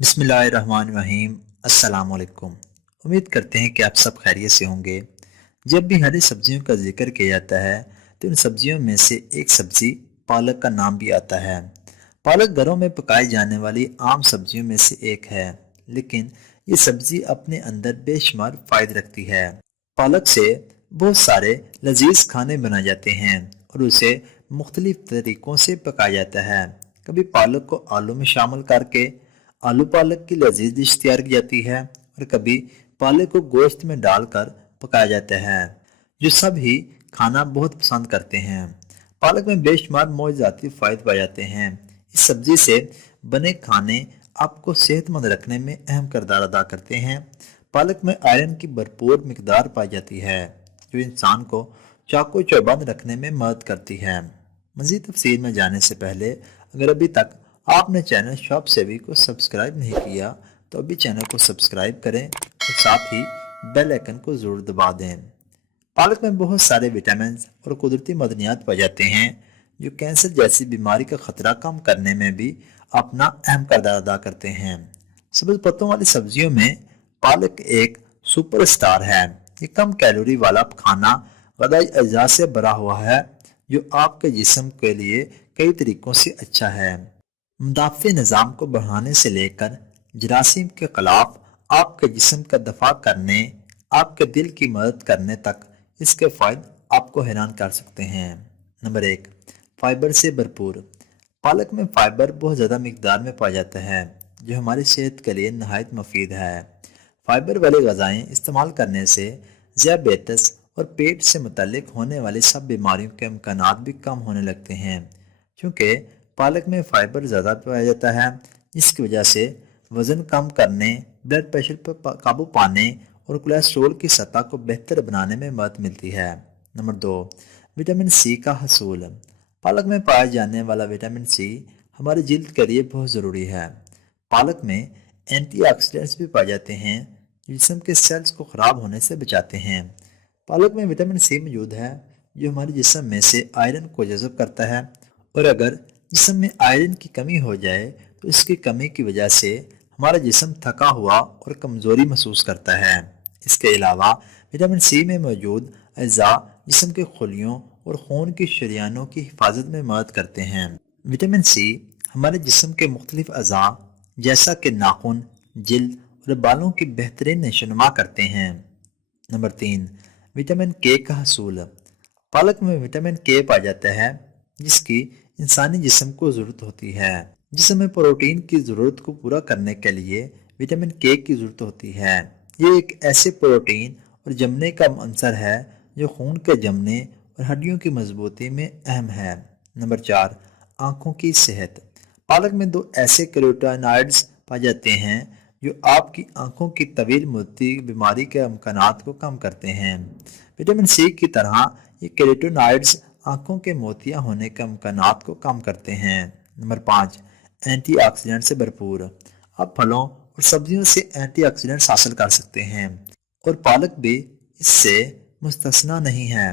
بسم اللہ الرحمن الرحیم۔ السلام علیکم۔ امید کرتے ہیں کہ آپ سب خیریت سے ہوں گے۔ جب بھی ہری سبزیوں کا ذکر کیا جاتا ہے تو ان سبزیوں میں سے ایک سبزی پالک کا نام بھی آتا ہے۔ پالک گھروں میں پکائی جانے والی عام سبزیوں میں سے ایک ہے، لیکن یہ سبزی اپنے اندر بے شمار فائدے رکھتی ہے۔ پالک سے بہت سارے لذیذ کھانے بنائے جاتے ہیں اور اسے مختلف طریقوں سے پکایا جاتا ہے۔ کبھی پالک کو آلو میں شامل کر کے آلو پالک کی لذیذ ڈش تیار کی جاتی ہے، اور کبھی پالک کو گوشت میں ڈال کر پکایا جاتا ہے، جو سب ہی کھانا بہت پسند کرتے ہیں۔ پالک میں بے شمار معجزاتی فوائد پائے جاتے ہیں۔ اس سبزی سے بنے کھانے آپ کو صحت مند رکھنے میں اہم کردار ادا کرتے ہیں۔ پالک میں آئرن کی بھرپور مقدار پائی جاتی ہے، جو انسان کو چاقو چوبند رکھنے میں مدد کرتی ہے۔ مزید تفصیل میں جانے سے پہلے اگر ابھی تک آپ نے چینل شاپ سیوی کو سبسکرائب نہیں کیا تو ابھی چینل کو سبسکرائب کریں اور ساتھ ہی بیل آئکن کو ضرور دبا دیں۔ پالک میں بہت سارے وٹامنز اور قدرتی معدنیات پائے جاتے ہیں جو کینسر جیسی بیماری کا خطرہ کم کرنے میں بھی اپنا اہم کردار ادا کرتے ہیں۔ سبز پتوں والی سبزیوں میں پالک ایک سپر اسٹار ہے۔ یہ کم کیلوری والا کھانا غذائی اجزاء سے بھرا ہوا ہے جو آپ کے جسم کے لیے کئی طریقوں سے اچھا ہے۔ مدافع نظام کو بڑھانے سے لے کر جراثیم کے خلاف آپ کے جسم کا دفاع کرنے، آپ کے دل کی مدد کرنے تک اس کے فوائد آپ کو حیران کر سکتے ہیں۔ نمبر 1، فائبر سے بھرپور۔ پالک میں فائبر بہت زیادہ مقدار میں پایا جاتا ہے، جو ہماری صحت کے لیے نہایت مفید ہے۔ فائبر والی غذائیں استعمال کرنے سے ذیابیطس اور پیٹ سے متعلق ہونے والی سب بیماریوں کے امکانات بھی کم ہونے لگتے ہیں، کیونکہ پالک میں فائبر زیادہ پایا جاتا ہے، جس کی وجہ سے وزن کم کرنے، بلڈ پریشر پر قابو پانے اور کولیسٹرول کی سطح کو بہتر بنانے میں مدد ملتی ہے۔ نمبر 2، وٹامن سی کا حصول۔ پالک میں پایا جانے والا وٹامن سی ہماری جلد کے لیے بہت ضروری ہے۔ پالک میں اینٹی آکسیڈنٹس بھی پائے جاتے ہیں جو جسم کے سیلز کو خراب ہونے سے بچاتے ہیں۔ پالک میں وٹامن سی موجود ہے جو ہمارے جسم میں سے آئرن کو جذب کرتا ہے، اور اگر جسم میں آئرن کی کمی ہو جائے تو اس کی کمی کی وجہ سے ہمارا جسم تھکا ہوا اور کمزوری محسوس کرتا ہے۔ اس کے علاوہ وٹامن سی میں موجود اجزاء جسم کے خلیوں اور خون کی شریانوں کی حفاظت میں مدد کرتے ہیں۔ وٹامن سی ہمارے جسم کے مختلف اعضاء جیسا کہ ناخن، جلد اور بالوں کی بہترین نشوونما کرتے ہیں۔ نمبر 3، وٹامن کے کا حصول۔ پالک میں وٹامن کے پایا جاتا ہے جس کی انسانی جسم کو ضرورت ہوتی ہے۔ جسم میں پروٹین کی ضرورت کو پورا کرنے کے لیے وٹامن کے کی ضرورت ہوتی ہے۔ یہ ایک ایسے پروٹین اور جمنے کا عنصر ہے جو خون کے جمنے اور ہڈیوں کی مضبوطی میں اہم ہے۔ نمبر 4، آنکھوں کی صحت۔ پالک میں 2 ایسے کیروٹینائڈز پائے جاتے ہیں جو آپ کی آنکھوں کی طویل مدتی بیماری کے امکانات کو کم کرتے ہیں۔ وٹامن سی کی طرح یہ کیروٹینائڈز آنکھوں کے موتیا ہونے کے امکانات کو کم کرتے ہیں۔ نمبر 5، اینٹی آکسیڈنٹ سے بھرپور۔ آپ پھلوں اور سبزیوں سے اینٹی آکسیڈنٹس حاصل کر سکتے ہیں، اور پالک بھی اس سے مستثنیٰ نہیں ہے۔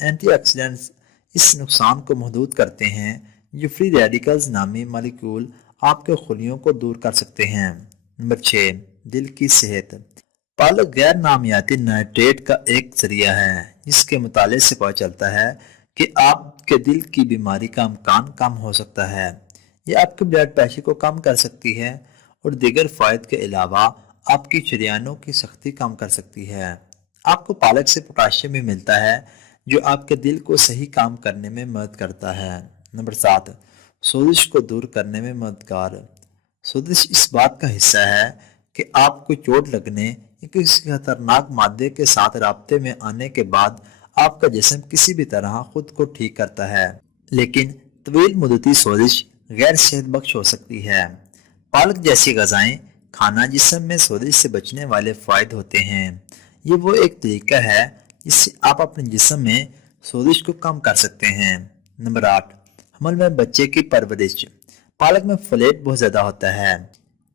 اینٹی آکسیڈنٹس اس نقصان کو محدود کرتے ہیں جو فری ریڈیکلز نامی مالیکول آپ کے خلیوں کو دور کر سکتے ہیں۔ نمبر 6، دل کی صحت۔ پالک غیر نامیاتی نائٹریٹ کا ایک ذریعہ ہے جس کے مطالعے سے پتہ چلتا ہے کہ آپ کے دل کی بیماری کا امکان کم ہو سکتا ہے۔ یہ آپ کے بلڈ پریشر کو کم کر سکتی ہے اور دیگر فوائد کے علاوہ آپ کی شریانوں کی سختی کم کر سکتی ہے۔ آپ کو پالک سے پوٹاشیم بھی ملتا ہے جو آپ کے دل کو صحیح کام کرنے میں مدد کرتا ہے۔ نمبر 7، سوزش کو دور کرنے میں مددگار۔ سوزش اس بات کا حصہ ہے کہ آپ کو چوٹ لگنے یا کسی خطرناک مادے کے ساتھ رابطے میں آنے کے بعد آپ کا جسم کسی بھی طرح خود کو ٹھیک کرتا ہے، لیکن طویل مدتی سوزش غیر صحت بخش ہو سکتی ہے۔ پالک جیسی غذائیں کھانا جسم میں سوزش سے بچنے والے فوائد ہوتے ہیں۔ یہ وہ ایک طریقہ ہے جس سے آپ اپنے جسم میں سوزش کو کم کر سکتے ہیں۔ نمبر 8، حمل میں بچے کی پرورش۔ پالک میں فولیٹ بہت زیادہ ہوتا ہے۔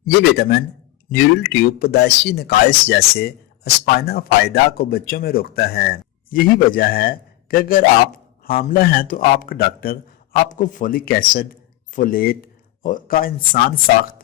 یہ وٹامن نیورل ٹیوب پیدائشی نقائص جیسے اسپائنا فائڈا کو بچوں میں روکتا ہے۔ یہی وجہ ہے کہ اگر آپ حاملہ ہیں تو آپ کا ڈاکٹر آپ کو فولک ایسڈ، فولیٹ کا انسان ساخت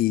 E